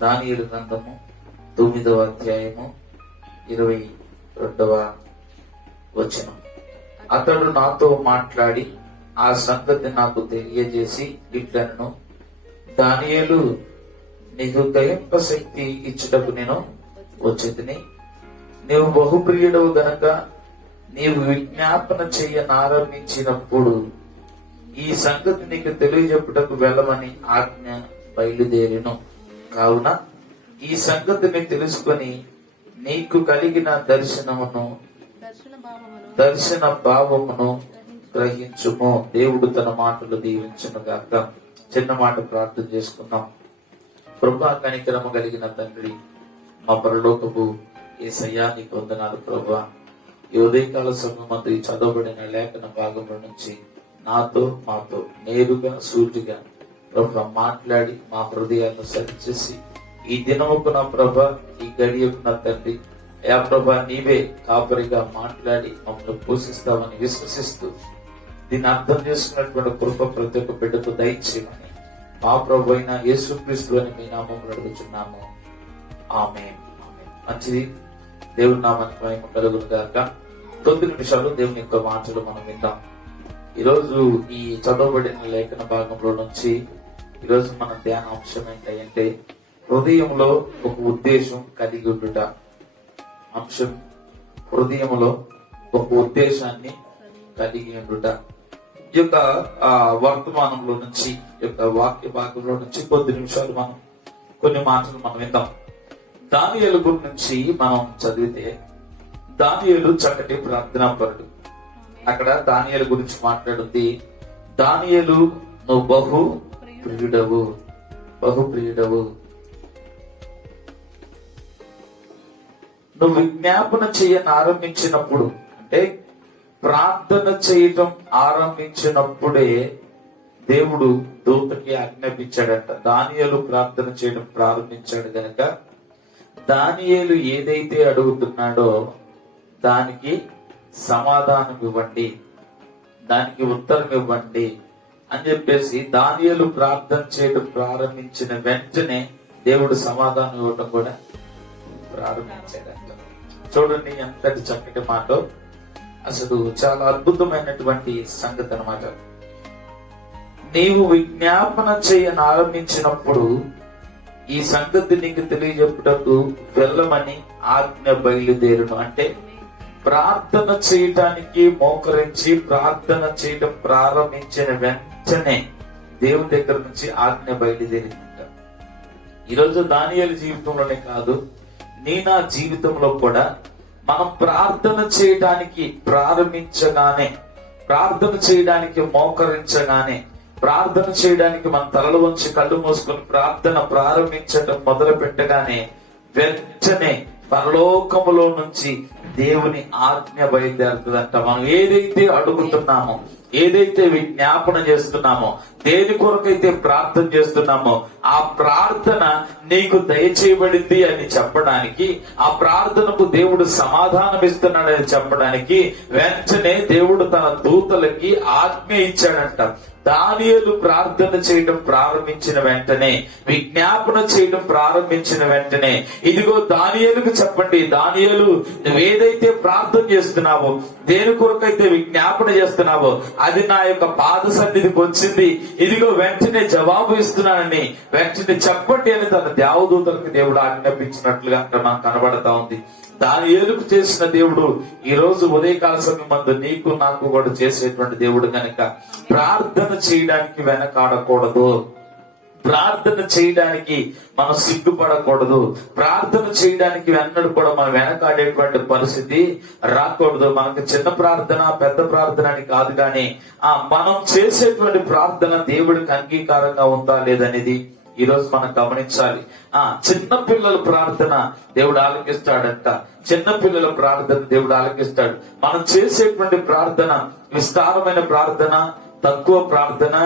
దానియేలు గ్రంథము 9వ అధ్యాయము 22వ వచనం. అతడు నాతో మాట్లాడి ఆ సంగతి నాకు తెలియజేసి ఇట్లనను, దానియేలు, నీకు దయింప శక్తి ఇచ్చుటకు నేను వచ్చితిని. నీవు బహుప్రియుడవు గనక నీవు విజ్ఞాపన చెయ్యనారంభించినప్పుడు ఈ సంగతి నీకు తెలియజెప్పుటకు వెళ్ళమని ఆజ్ఞ బయలుదేరెను. కావున ఈ సంగతిని తెలుసుకొని నీకు కలిగిన దర్శన భావమును గ్రహించుము. దేవుడు తన మాటలు దీవించును గాక. చిన్న మాట ప్రార్థన చేసుకుందాం. కృపా కనికరము కలిగిన తండ్రి, మా పరలోకపు యేసయ్యా, నీకు వందనాలు ప్రభువా. ఈ ఉదయకాల సమయమందు ఈ చదవబడిన లేఖన భాగముల నుంచి నాతో మాతో నేరుగా సూటిగా ప్రభు మాట్లాడి మా హృదయాలను సరిచేసి ఈ దినముకు నా ప్రభ, ఈ గడియకు నా తండ్రి అయా ప్రభ, నీవే కాపరిగా మాట్లాడి మమ్మల్ని పోషిస్తామని విశ్వసిస్తూ దీన్ని అర్థం చేసుకున్నటువంటి కృప ప్రతి ఒక్క బిడ్డకు దయచేయమని మా ప్రభు అయిన యేసుక్రీస్తు అని మీ నామములో అడుగుచున్నాము. ఆమేన్. మంచిది. దేవుని నామానికి మహిమ కలుగును గాక. 9 నిమిషాలు దేవుని యొక్క మాటలు మనం విందాం. ఈరోజు ఈ చదవబడిన లేఖన భాగంలో నుంచి ఈరోజు మన ధ్యానాంశం ఏంటంటే హృదయంలో ఒక ఉద్దేశం కలిగి ఉండుట. అంశం హృదయంలో ఒక ఉద్దేశాన్ని కలిగి ఉండుట. ఈ యొక్క వర్తమానంలో నుంచి, ఈ యొక్క వాక్య భాగంలో నుంచి కొద్ది నిమిషాలు మనం కొన్ని మాటలు మనం విందాం. దానియేలు గురించి మనం చదివితే, దానియేలు చక్కటి ప్రార్థనాపరుడు. అక్కడ దానియేలు గురించి మాట్లాడుతుంది, దానియేలు నువ్వు బహు ప్రియుడవు. నువ్వు విజ్ఞాపన చేయని ఆరంభించినప్పుడు, అంటే ప్రార్థన చేయటం ఆరంభించినప్పుడే దేవుడు దూతకి ఆజ్ఞాపించాడంట. దానియేలు ప్రార్థన చేయడం ప్రారంభించాడు గనక దానియేలు ఏదైతే అడుగుతున్నాడో దానికి సమాధానం ఇవ్వండి, దానికి ఉత్తరం ఇవ్వండి అని చెప్పేసి దానియేలు ప్రార్థన చేయడం ప్రారంభించిన వెంటనే దేవుడు సమాధానం ఇవ్వడం కూడా ప్రారంభించాడంట. చూడండి ఎంతటి చక్కటి మాట. అసలు చాలా అద్భుతమైనటువంటి సంగతి అన్నమాట. నీవు విజ్ఞాపన చేయని ఆరంభించినప్పుడు ఈ సంగతి నీకు తెలియజెప్పుటకు వెళ్ళమని ఆజ్ఞ బయలుదేరును. అంటే ప్రార్థన చేయటానికి మోకరించి ప్రార్థన చేయడం ప్రారంభించిన వెంటనే దేవుని దగ్గర నుంచి ఆజ్ఞ బయలుదేరిందంట. ఈరోజు దానియేలు జీవితంలోనే కాదు, నా జీవితంలో కూడా మనం ప్రార్థన చేయడానికి ప్రారంభించగానే, ప్రార్థన చేయడానికి మోకరించగానే, ప్రార్థన చేయడానికి మన తలలు వంచి కళ్ళు మూసుకొని ప్రార్థన ప్రారంభించడం మొదలు పెట్టగానే వెంటనే పరలోకములో నుంచి దేవుని ఆజ్ఞ బయలుదేరుతుందంట. మనం ఏదైతే అడుగుతున్నామో, ఏదైతే విజ్ఞాపన చేస్తున్నామో, దేని కొరకైతే ప్రార్థన చేస్తున్నామో ఆ ప్రార్థన నీకు దయచేయబడింది అని చెప్పడానికి, ఆ ప్రార్థనకు దేవుడు సమాధానం ఇస్తున్నాడని చెప్పడానికి వెంటనే దేవుడు తన దూతలకి ఆజ్ఞ ఇచ్చాడంట. దానియేలు ప్రార్థన చేయడం ప్రారంభించిన వెంటనే, విజ్ఞాపన చేయడం ప్రారంభించిన వెంటనే, ఇదిగో దానియేలుకు చెప్పండి, దానియేలు నువ్వేదైతే ప్రార్థన చేస్తున్నావో, దేని కొరకైతే విజ్ఞాపన చేస్తున్నావో అది నా యొక్క పాద సన్నిధికి వచ్చింది, ఇదిగో వెంటనే జవాబు ఇస్తున్నానని వెంటనే చెప్పండి అని తన దేవదూతలకు దేవుడు ఆజ్ఞాపించినట్లుగా అక్కడ మనకు కనబడతా ఉంది. దానియేలుకు చేసిన దేవుడు ఈ రోజు ఉదయకాల సమయమందు నీకు నాకు కూడా చేసేటువంటి దేవుడు కనుక ప్రార్థన చేయడానికి వెనకాడకూడదు, ప్రార్థన చేయడానికి మనం సిగ్గుపడకూడదు, ప్రార్థన చేయడానికి వెన్నడు కూడా మనం వెనకాడేటువంటి పరిస్థితి రాకూడదు. మనకు చిన్న ప్రార్థన పెద్ద ప్రార్థన అని కాదు, కానీ మనం చేసేటువంటి ప్రార్థన దేవుడికి అంగీకారంగా ఉందా లేదనేది ఈ రోజు మనం గమనించాలి. చిన్న పిల్లల ప్రార్థన దేవుడు ఆలకిస్తాడంట. చిన్న పిల్లల ప్రార్థన దేవుడు ఆలకిస్తాడు. మనం చేసేటువంటి ప్రార్థన విస్తారమైన ప్రార్థన, తక్కువ ప్రార్థన,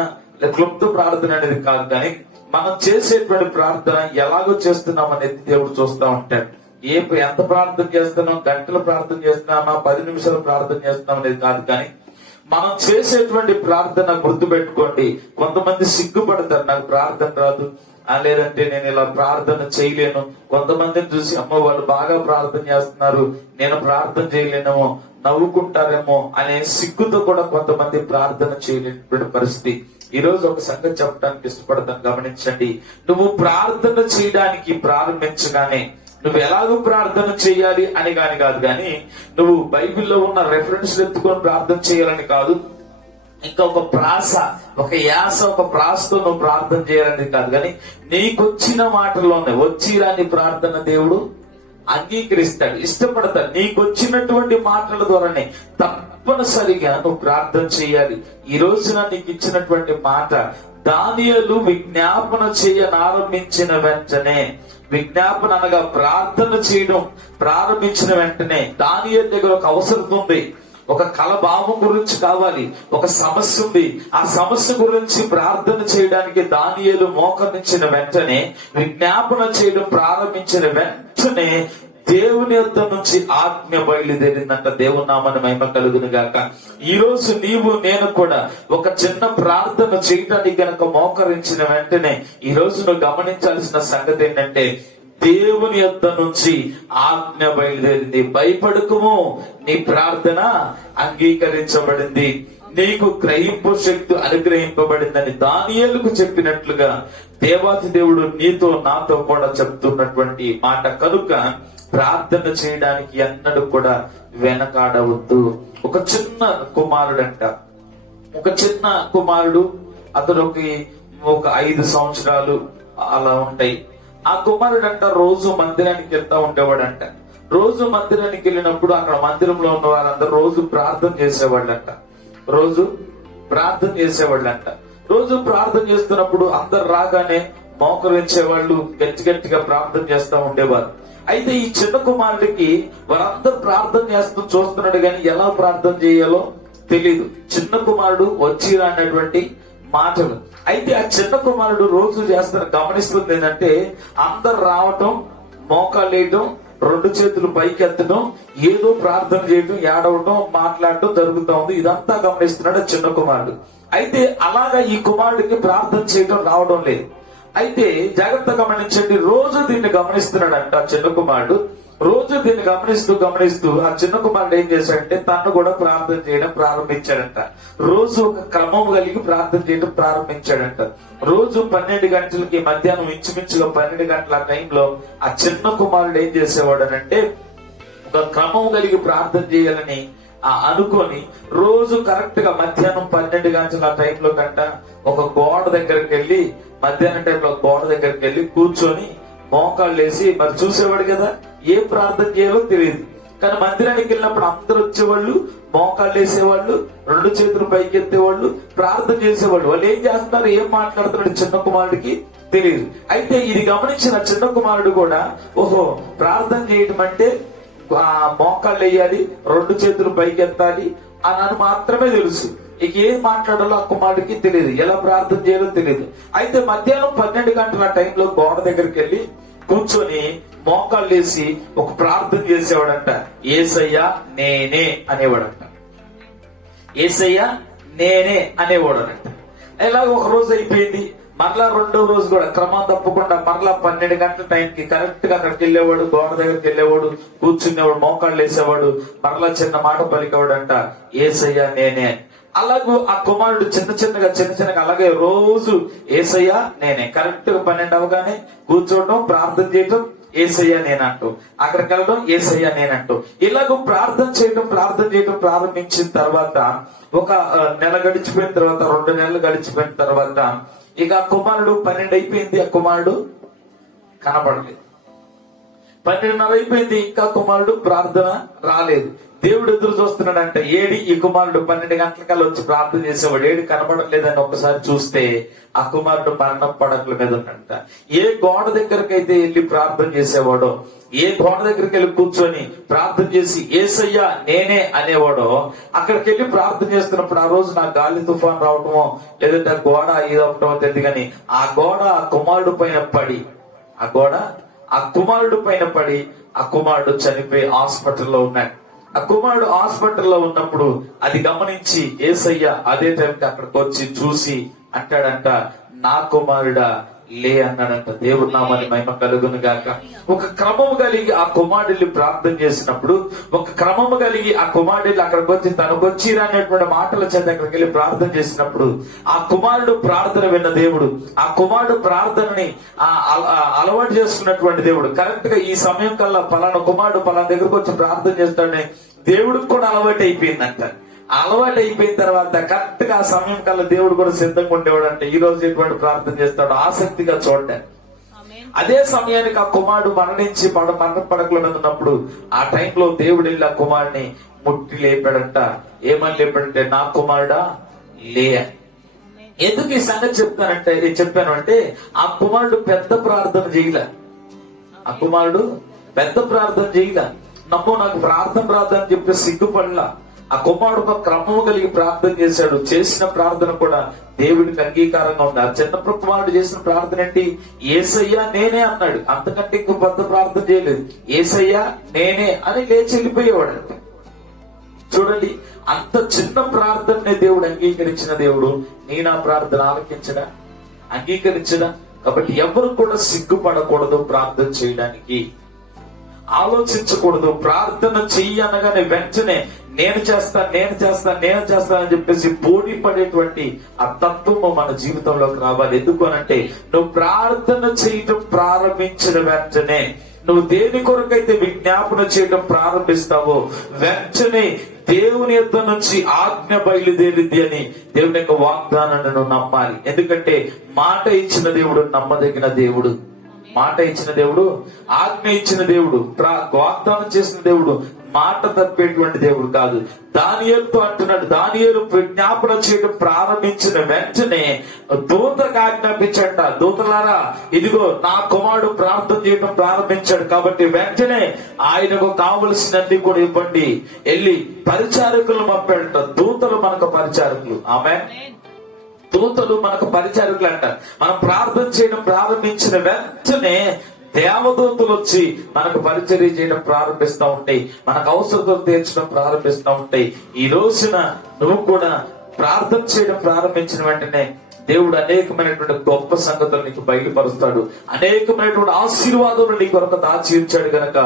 క్లుప్త ప్రార్థన అనేది కాదు, కానీ మనం చేసేటువంటి ప్రార్థన ఎలాగో చేస్తున్నాం అనేది దేవుడు చూస్తూ ఉంటాడు. ఎంత ప్రార్థన చేస్తున్నాం, గంటలు ప్రార్థన చేస్తున్నామా, 10 నిమిషాలు ప్రార్థన చేస్తున్నాం అనేది కాదు, కానీ మనం చేసేటువంటి ప్రార్థన గుర్తు పెట్టుకోండి. కొంతమంది సిగ్గుపడతారు, నాకు ప్రార్థన రాదు, లేదంటే నేను ఇలా ప్రార్థన చేయలేను. కొంతమందిని చూసి అమ్మ వాళ్ళు బాగా ప్రార్థన చేస్తున్నారు, నేను ప్రార్థన చేయలేనేమో, నవ్వుకుంటారేమో అనే సిగ్గుతో కూడా కొంతమంది ప్రార్థన చేయలేనటువంటి పరిస్థితి. ఈ రోజు ఒక సంగతి చెప్పడానికి ఇష్టపడతాను, గమనించండి. నువ్వు ప్రార్థన చేయడానికి ప్రారంభించగానే నువ్వు ఎలాగో ప్రార్థన చేయాలి అని కాదు కానీ నువ్వు బైబిల్లో ఉన్న రెఫరెన్స్లు ఎత్తుకొని ప్రార్థన చేయాలని కాదు, ఇంకా ఒక ప్రాస, ఒక యాస, ఒక ప్రాసతో నువ్వు ప్రార్థన చేయాలని కాదు, కానీ నీకొచ్చిన మాటలోనే వచ్చిరాని ప్రార్థన దేవుడు అంగీకరిస్తాడు, ఇష్టపడతాడు. నీకొచ్చినటువంటి మాటల ద్వారానే తప్పనిసరిగా నువ్వు ప్రార్థన చేయాలి. ఈ రోజున నీకు ఇచ్చినటువంటి మాట, దానియేలు విజ్ఞాపన చేయనారంభించిన వెంటనే, విజ్ఞాపన అనగా ప్రార్థన చేయడం ప్రారంభించిన వెంటనే దానియేలు దగ్గర ఒక అవసరం ఉంది. ఒక కలభావం గురించి కావాలి, ఒక సమస్య ఉంది. ఆ సమస్య గురించి ప్రార్థన చేయడానికి దానియేలు మోకరించిన వెంటనే, విజ్ఞాపన చేయడం ప్రారంభించిన వెంటనే దేవుని యొద్ద నుంచి ఆజ్ఞ బయలుదేరిందంట. దేవుని నామమున మహిమ కలుగును గాక. ఈ రోజు నీవు నేను కూడా ఒక చిన్న ప్రార్థన చేయడానికి గనక మోకరించిన వెంటనే ఈ రోజు నువ్వు గమనించాల్సిన సంగతి ఏంటంటే, దేవుని యొద్ద నుంచి ఆజ్ఞ బయలుదేరింది. భయపడకుము, నీ ప్రార్థన అంగీకరించబడింది, నీకు గ్రహింపు శక్తి అనుగ్రహింపబడిందని దానియేలుకు చెప్పినట్లుగా దేవాతి దేవుడు నీతో నాతో కూడా చెప్తున్నటువంటి మాట కనుక ప్రార్థన చేయడానికి ఎన్నడూ కూడా వెనకాడవద్దు. ఒక చిన్న కుమారుడంట, ఒక చిన్న కుమారుడు, అతనికి ఒక 5 సంవత్సరాలు అలా ఉంటాయి. ఆ కుమారుడంట రోజు మందిరానికి వెళ్తా ఉండేవాడంట. రోజు మందిరానికి వెళ్ళినప్పుడు అక్కడ మందిరంలో ఉన్న వారందరూ రోజు ప్రార్థన చేసేవాళ్ళంట. రోజు ప్రార్థన చేస్తున్నప్పుడు అందరు రాగానే మోకరించేవాళ్ళు, గట్టిగా ప్రార్థన చేస్తా ఉండేవారు. అయితే ఈ చిన్న కుమారుడికి వారందరూ ప్రార్థన చేస్తూ చూస్తున్నాడు, కానీ ఎలా ప్రార్థన చేయాలో తెలీదు. చిన్న కుమారుడు వచ్చిరా అన్నటువంటి మాటలు. అయితే ఆ చిన్న కుమారుడు రోజు గమనిస్తుంది ఏంటంటే, అందరు రావటం, మోకాలు వేయటం, 2 చేతులు పైకి ఎత్తడం, ఏదో ప్రార్థన చేయడం, ఏడవడం, మాట్లాడటం జరుగుతూ ఉంది. ఇదంతా గమనిస్తున్నాడు చిన్న కుమారుడు. అయితే అలాగా ఈ కుమారుడికి ప్రార్థన చేయడం రావడం లేదు. అయితే జాగ్రత్త గమనించండి, రోజు దీన్ని గమనిస్తున్నాడంట చిన్న కుమారుడు. రోజు దీన్ని గమనిస్తూ ఆ చిన్న కుమారుడు ఏం చేశాడంటే తను కూడా ప్రార్థన చేయడం ప్రారంభించాడంట. రోజు ఒక క్రమం కలిగి ప్రార్థన చేయడం ప్రారంభించాడంట. రోజు 12 గంటలకి, మధ్యాహ్నం ఇంచుమించుగా 12 గంటల టైంలో ఆ చిన్న కుమారుడు ఏం చేసేవాడనంటే ఒక క్రమం కలిగి ప్రార్థన చేయాలని అనుకొని రోజు కరెక్ట్ గా మధ్యాహ్నం 12 గంటల టైంలో కంట ఒక గోడ దగ్గరికి వెళ్ళి, మధ్యాహ్నం టైంలో గోడ దగ్గరికి వెళ్ళి కూర్చొని మోకాళ్ళు వేసి మరి చూసేవాడు కదా, ఏం ప్రార్థన చేయాలో తెలియదు. కానీ మందిరానికి వెళ్ళినప్పుడు అందరూ వచ్చేవాళ్ళు, మోకాళ్ళు వేసేవాళ్ళు, 2 చేతులు పైకి ఎత్తేవాళ్ళు, ప్రార్థన చేసేవాళ్ళు. వాళ్ళు ఏం చేస్తున్నారు, ఏం మాట్లాడుతున్నాడు చిన్న కుమారుడికి తెలియదు. అయితే ఇది గమనించిన చిన్న కుమారుడు కూడా, ఓహో ప్రార్థన చేయటం అంటే మోకాళ్ళు వేయాలి, 2 చేతులు పైకి ఎత్తాలి అని మాత్రమే తెలుసు. ఇక ఏం మాట్లాడాలో ఆ కుమారుడికి తెలియదు, ఎలా ప్రార్థన చేయాలో తెలియదు. అయితే మధ్యాహ్నం 12 గంటల టైంలో గోడ దగ్గరికి వెళ్ళి కూర్చొని మోకాళ్ళు వేసి ఒక ప్రార్థన చేసేవాడంట. యేసయ్యా నేనే అనేవాడంట. యేసయ్యా నేనే అనేవాడనంట. ఇలాగ ఒక రోజు అయిపోయింది. మరలా 2వ రోజు కూడా క్రమం తప్పకుండా మరలా 12 గంటల టైంకి కరెక్ట్ గా అక్కడికి వెళ్ళేవాడు, గోడ దగ్గరికి వెళ్ళేవాడు, కూర్చునేవాడు, మోకాళ్ళు వేసేవాడు, మరలా చిన్న మాట పలికేవాడంట, యేసయ్యా నేనే. అలాగూ ఆ కుమారుడు చిన్నగా అలాగే రోజు యేసయ్యా నేనే. కరెక్ట్ గా 12 అవగానే కూర్చోవడం, ప్రార్థన చేయటం, యేసయ్యా నేనంటూ, అక్కడికి వెళ్ళడం, యేసయ్యా నేనంటూ, ఇలాగూ ప్రార్థన చేయడం ప్రారంభించిన తర్వాత ఒక నెల గడిచిపోయిన తర్వాత, 2 నెలలు గడిచిపోయిన తర్వాత ఇక ఆ కుమారుడు 12 అయిపోయింది, ఆ కుమారుడు కనపడలేదు. 12:30 అయిపోయింది, ఇంకా కుమారుడు ప్రార్థన రాలేదు. దేవుడు ఎదురు చూస్తున్నాడంట. ఏడి ఈ కుమారుడు 12 గంటలకల్లా వచ్చి ప్రార్థన చేసేవాడు, ఏడు కనబడలేదని ఒకసారి చూస్తే ఆ కుమారుడు మరణం పడకల మీద ఉన్నంట. ఏ గోడ దగ్గరకైతే వెళ్ళి ప్రార్థన చేసేవాడో, ఏ గోడ దగ్గరికి వెళ్ళి కూర్చొని ప్రార్థన చేసి యేసయ్యా నేనే అనేవాడో, అక్కడికి వెళ్ళి ప్రార్థన చేస్తున్నప్పుడు ఆ రోజు నా గాలి తుఫాన్ రావటమో లేదంటే ఆ గోడ ఇదవటమో తెలియదు, కానీ ఆ గోడ ఆ కుమారుడు పైన పడి, ఆ కుమారుడు చనిపోయి హాస్పిటల్లో ఉన్నాడు. ఆ కుమారుడు హాస్పిటల్లో ఉన్నప్పుడు అది గమనించి యేసయ్య అదే టైంకి అక్కడికి వచ్చి చూసి అంటాడంట, నా కుమారుడా లే అన్నాడంట. దేవుడు నామని మహిమ కలుగును గాక. ఒక క్రమము కలిగి ఆ కుమారుడిని ప్రార్థన చేసినప్పుడు, ఒక క్రమము కలిగి ఆ కుమారుడిని అక్కడికి వచ్చి తనకొచ్చి అనేటువంటి మాటల చేత అక్కడికి వెళ్ళి ప్రార్థన చేసినప్పుడు, ఆ కుమారుడు ప్రార్థన విన్న దేవుడు, ఆ కుమారుడు ప్రార్థనని అలవాటు చేసుకున్నటువంటి దేవుడు, కరెక్ట్ గా ఈ సమయం కల్లా పలానా కుమారుడు పలానా దగ్గరకు వచ్చి ప్రార్థన చేస్తాడని దేవుడికి కూడా అలవాటు అయిపోయిందంట. అలవాటు అయిపోయిన తర్వాత కరెక్ట్ గా ఆ సమయం కల్లా దేవుడు కూడా సిద్ధంగా ఉండేవాడు. అంటే ఈ రోజు ఎటువంటి ప్రార్థన చేస్తాడు ఆసక్తిగా చూడండి. అదే సమయానికి ఆ కుమారుడు మరణించి మరణ పడకలో ఉన్నప్పుడు ఆ టైంలో దేవుడు వెళ్ళి ఆ కుమారుడిని ముట్టి లేపాడంట. ఏమని లేపాడంటే, నా కుమారుడా లే. ఎందుకు ఈ సంగతి చెప్పాను అంటే ఆ కుమారుడు పెద్ద ప్రార్థన చేయలే. ఆ కుమారుడు పెద్ద ప్రార్థన చేయలే. నమ్మో నాకు ప్రార్థన రాదని చెప్పి సిగ్గుపడలా. ఆ కుమారుడు ఒక క్రమము కలిగి ప్రార్థన చేశాడు. చేసిన ప్రార్థన కూడా దేవుడికి అంగీకారంగా ఉంది. ఆ చిన్న కుమారుడు చేసిన ప్రార్థన ఏంటి? యేసయ్యా నేనే అన్నాడు. అంతకంటే ఇంకో పెద్ద ప్రార్థన చేయలేదు. యేసయ్యా నేనే అని లేచి వెళ్ళిపోయేవాడు. చూడండి, అంత చిన్న ప్రార్థననే దేవుడు అంగీకరించిన దేవుడు నీ నా ప్రార్థన ఆలకించడా? అంగీకరించడా? కాబట్టి ఎవరు కూడా సిగ్గుపడకూడదు ప్రార్థన చేయడానికి, ఆలోచించకూడదు. ప్రార్థన చెయ్యనగానే వెంటనే నేను చేస్తా అని చెప్పేసి పోటీ పడేటువంటి ఆ తత్వము మన జీవితంలోకి రావాలి. ఎందుకు అనంటే, నువ్వు ప్రార్థన చేయటం ప్రారంభించిన వెంటనే, నువ్వు దేని కొరకైతే విజ్ఞాపన చేయడం ప్రారంభిస్తావో వెంటనే దేవుని యొద్ద నుంచి ఆజ్ఞ బయలుదేరింది అని దేవుని యొక్క వాగ్దానాన్ని నువ్వు నమ్మాలి. ఎందుకంటే మాట ఇచ్చిన దేవుడు నమ్మదగిన దేవుడు. మాట ఇచ్చిన దేవుడు, ఆజ్ఞ ఇచ్చిన దేవుడు, వాగ్దానం చేసిన దేవుడు మాట తప్పేటువంటి దేవుడు కాదు. దానియేలుతో అంటున్నాడు, దానియేలు విజ్ఞాపన చేయడం ప్రారంభించిన వెంటనే దూతకు ఆజ్ఞాపించట, దూతలారా ఇదిగో నా కుమారుడు ప్రార్థన చేయడం ప్రారంభించాడు కాబట్టి వెంటనే ఆయనకు కావలసినది కూడా ఇవ్వండి. వెళ్ళి పరిచారకులను పంపాడట. దూతలు మనకు పరిచారకులు. ఆమేన్. దూతలు మనకు పరిచారకులు అంట. మనం ప్రార్థన చేయడం ప్రారంభించిన వెంటనే దేవదూతలు వచ్చి మనకు పరిచర్య చేయడం ప్రారంభిస్తూ ఉంటాయి, మనకు అవసరతలు తీర్చడం ప్రారంభిస్తూ ఉంటాయి. ఈ రోజున నువ్వు కూడా ప్రార్థన చేయడం ప్రారంభించిన వెంటనే దేవుడు అనేకమైనటువంటి గొప్ప సంగతులు నీకు బయలుపరుస్తాడు. అనేకమైనటువంటి ఆశీర్వాదాలు నీ కొరకు దాచి ఉంచాడు గనక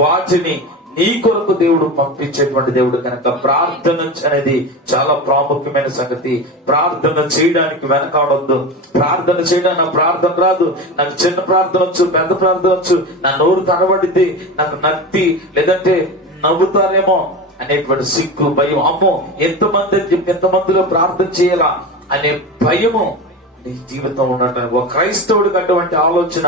వాటిని నీ కొరకు దేవుడు పంపించేటువంటి దేవుడు కనుక ప్రార్థన అనేది చాలా ప్రాముఖ్యమైన సంగతి. ప్రార్థన చేయడానికి వెనకాడొద్దు. ప్రార్థన చేయడానికి నా ప్రార్థన రాదు, నాకు చిన్న ప్రార్థన వచ్చు, పెద్ద ప్రార్థన వచ్చు, నా నోరు తడబడిద్ది, నాకు నత్తి లేదంటే నవ్వుతారేమో అనేటువంటి సిగ్గు, భయం, అమ్మో ఎంతమంది అని చెప్పి ఎంతమందిలో ప్రార్థన చేయాలా అనే భయము నీ జీవితం ఉండటానికి, ఒక క్రైస్తవుడికి అటువంటి ఆలోచన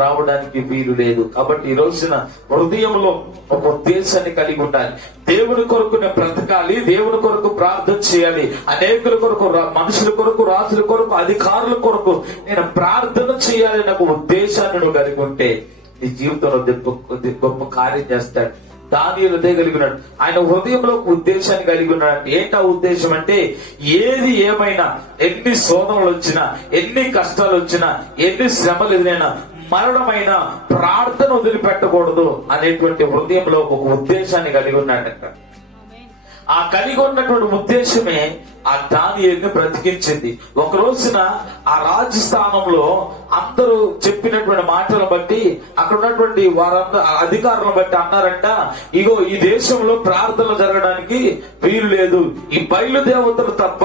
రావడానికి వీలు లేదు. కాబట్టి ఈ రోజున హృదయంలో ఒక ఉద్దేశాన్ని కలిగి ఉండాలి. దేవుని కొరకు నేను బ్రతకాలి, దేవుని కొరకు ప్రార్థన చేయాలి, అనేకుల కొరకు, మనుషుల కొరకు, రాజుల కొరకు, అధికారుల కొరకు నేను ప్రార్థన చేయాలి అనే ఒక ఉద్దేశాన్ని నువ్వు కలిగి ఉంటే నీ జీవితంలో గొప్ప కార్యం చేస్తాడు. దానియేలు అదే కలిగి ఉన్నాడు. ఆయన హృదయంలో ఒక ఉద్దేశాన్ని కలిగి ఉన్నాడు. ఏంటా ఉద్దేశం అంటే, ఏది ఏమైనా, ఎన్ని శోధనలు వచ్చినా, ఎన్ని కష్టాలు వచ్చినా, ఎన్ని శ్రమలు ఎదురైనా, మరణమైన ప్రార్థన వదిలిపెట్టకూడదు అనేటువంటి హృదయంలో ఒక ఉద్దేశాన్ని కలిగి ఉన్నాడంట. ఆ కలిగి ఉన్నటువంటి ఉద్దేశమే ఆ దానియేలుని బ్రతికించింది. ఒక రోజున ఆ రాజస్థానంలో అందరూ చెప్పినటువంటి మాటలను బట్టి అక్కడ ఉన్నటువంటి వారందరూ అధికారులను బట్టి అన్నారంట, ఇగో ఈ దేశంలో ప్రార్థనలు జరగడానికి వీలు లేదు, ఈ బయలుదేవతలు తప్ప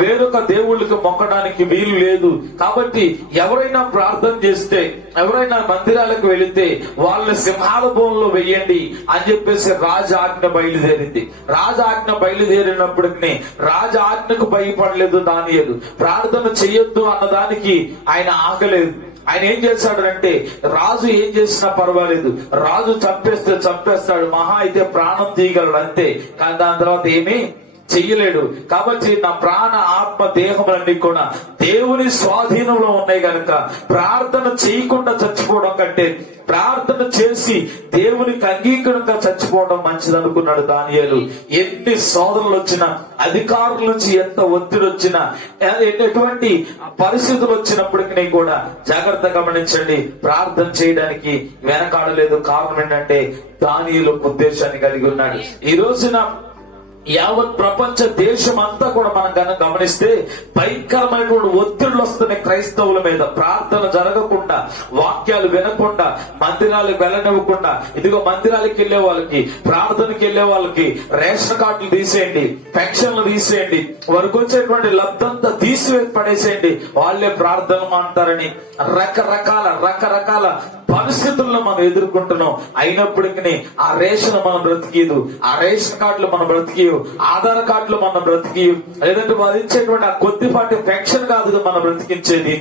వేరొక దేవుళ్ళకి మొక్కడానికి వీలు లేదు, కాబట్టి ఎవరైనా ప్రార్థన చేస్తే, ఎవరైనా మందిరాలకు వెళితే వాళ్ళని సింహాల భూమిలో వెయ్యండి అని చెప్పేసి రాజాజ్ఞ బయలుదేరింది. రాజాజ్ఞ బయలుదేరినప్పటికీ రాజాజ్ఞకు భయపడలేదు దానియేలు. ప్రార్థన చెయ్యొద్దు అన్నదానికి ఆయన ఆగలేదు. ఆయన ఏం చేశాడు అంటే, రాజు ఏం చేసినా పర్వాలేదు, రాజు చంపేస్తే చంపేస్తాడు, మహా అయితే ప్రాణం తీయగలడు అంతే, కానీ దాని తర్వాత ఏమీ చెయ్యలేడు. కాబట్టి నా ప్రాణ ఆత్మ దేహములన్నీ కూడా దేవుని స్వాధీనంలో ఉన్నాయి కనుక ప్రార్థన చేయకుండా చచ్చిపోవడం కంటే ప్రార్థన చేసి దేవునికి అంగీకారంగా చచ్చిపోవడం మంచిది అనుకున్నాడు దానియేలు. ఎన్ని శోధనలు వచ్చినా, అధికారుల నుంచి ఎంత ఒత్తిడి వచ్చినా, ఎటువంటి పరిస్థితులు వచ్చినప్పటికీ కూడా జాగ్రత్త గమనించండి, ప్రార్థన చేయడానికి వెనకాడలేదు. కారణం ఏంటంటే దానియేలు ఉద్దేశాన్ని కలిగి ఉన్నాడు. ఈ రోజున యావత్ ప్రపంచ దేశం అంతా కూడా మనం కనుక గమనిస్తే భయంకరమైనటువంటి ఒత్తిళ్లు వస్తున్నాయి క్రైస్తవుల మీద. ప్రార్థన జరగకుండా, వాక్యాలు వినకుండా, మందిరాలకు వెళ్ళనివ్వకుండా. ఇదిగో మందిరాలకు వెళ్లే వాళ్ళకి, ప్రార్థనకి వెళ్లే వాళ్ళకి రేషన్ కార్డులు తీసేయండి, పెన్షన్లు తీసేయండి, వారికి వచ్చేటువంటి లబ్ధంతా తీసివేసి పడేసేయండి, వాళ్లే ప్రార్థన అంటారని రకరకాల పరిస్థితుల్లో మనం ఎదుర్కొంటున్నాం. అయినప్పటికీ ఆ రేషన్ మనం బ్రతికియదు, ఆ రేషన్ కార్డులు మనం బ్రతికియు, ఆధార్ కార్డులు మనం బ్రతికియు, లేదంటే వారు ఇచ్చేటువంటి ఆ కొద్దిపాటి పెన్షన్ కాదు మనం బ్రతికించేది.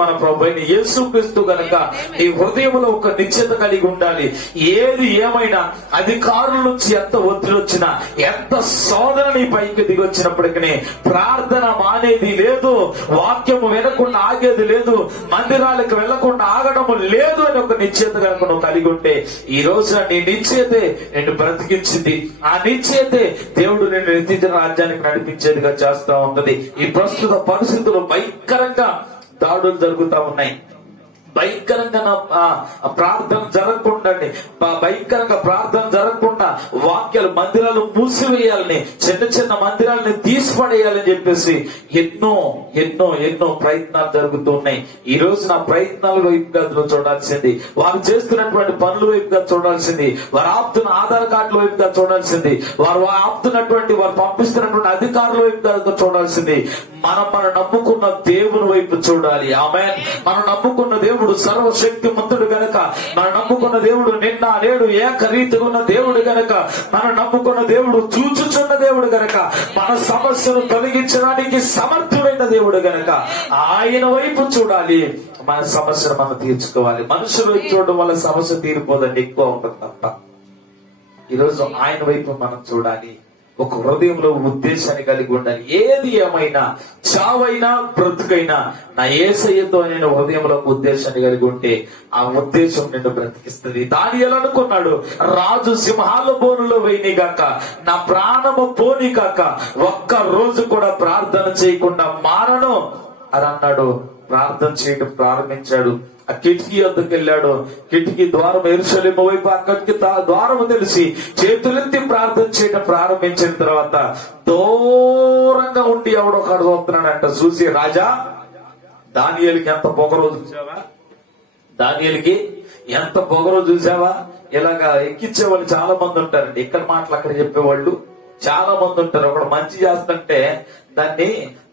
మన ప్రభు అయిన యేసుక్రీస్తు గనక నీ హృదయంలో ఒక నిశ్చయత కలిగి ఉండాలి. ఏది ఏమైనా అధికారుల నుంచి ఎంత ఒత్తిడి వచ్చినా, ఎంత శోధన నీ పైకి దిగొచ్చినప్పటికీ ప్రార్థన మానేది లేదు, వాక్యము వినకుండా ఆగేది లేదు, మందిరాలకు వెళ్లకుండా ఆగడము లేదు అని ఒక నిశ్చయత కనుక నువ్వు కలిగి ఉంటే, ఈ రోజున నీ నిశ్చయతే నిన్ను బ్రతికించింది. ఆ నిశ్చయతే దేవుడు నిన్ను నిత్య రాజ్యానికి నడిపించేదిగా చేస్తా ఉంటది. ఈ ప్రస్తుత పరిస్థితులు భయంకరంగా దాడులు జరుగుతా ఉన్నాయి. భయంకరంగా ప్రార్థన జరగకుండా, భయంకరంగా ప్రార్థన జరగకుండా వాక్యాలు, మందిరాలు మూసివేయాలని, చిన్న మందిరాలని తీసిపడేయాలని చెప్పేసి ఎన్నో ఎన్నో ఎన్నో ప్రయత్నాలు జరుగుతూ ఉన్నాయి. ఈ రోజు నా ప్రయత్నాల వైపుగా చూడాల్సింది, వారు చేస్తున్నటువంటి పనుల వైపుగా చూడాల్సింది, వారు ఆపుతున్న ఆధార్ కార్డుల వైపుగా చూడాల్సింది, వారు ఆపుతున్నటువంటి, వారు పంపిస్తున్నటువంటి అధికారుల వైపుగా చూడాల్సింది. మనం నమ్ముకున్న దేవుని వైపు చూడాలి. ఆమేన్. మనం నమ్ముకున్న దేవుడు సర్వశక్తిమంతుడు గనక, మనం నమ్ముకున్న దేవుడు నిన్న నేడు ఏకరీతిగా ఉన్న దేవుడు గనక, మనం నమ్ముకున్న దేవుడు చూచుచున్న దేవుడు గనక, మన సమస్యను తొలగించడానికి సమర్థుడైన దేవుడు గనక ఆయన వైపు చూడాలి. మన సమస్యను మనం తీర్చుకోవాలి. మనుషుల వైపు చూడడం వల్ల సమస్య తీరిపోదండి, ఎక్కువ ఉంటుంది తప్ప. ఈరోజు ఆయన వైపు మనం చూడాలి. ఒక హృదయంలో ఉద్దేశాన్ని కలిగి ఉండాలి. ఏది ఏమైనా, చావైనా బ్రతుకైనా నా యేసయ్యతో నేను హృదయంలో ఉద్దేశాన్ని కలిగి ఉంటే ఆ ఉద్దేశం నిన్ను బ్రతికిస్తుంది. దానియేలు అనుకున్నాడు, రాజు సింహాల బోనులో వేయని గాక, నా ప్రాణము పోని కాక, ఒక్క రోజు కూడా ప్రార్థన చేయకుండా మారను అని అన్నాడు. ప్రార్థన చేయడం ప్రారంభించాడు. ఆ కిటికీ వద్దకు వెళ్ళాడు. కిటికీ ద్వారం యెరూషలేము వైపు, అక్కడికి ద్వారము తెలిసి చేతులెత్తి ప్రార్థన చేయడం ప్రారంభించిన తర్వాత దూరంగా ఉండి ఎవడొకడు చూస్తున్నాడంట. చూసి, రాజా, దానియేలుకి ఎంత పొగరో చూసావా? దానియేలుకి ఎంత పొగరో చూసావా? ఇలాగా ఎక్కించే వాళ్ళు చాలా మంది ఉంటారండి. ఇక్కడ మాటలు అక్కడ చెప్పేవాళ్ళు చాలా మంది ఉంటారు. ఒకడు మంచి చేస్తుంటే దాన్ని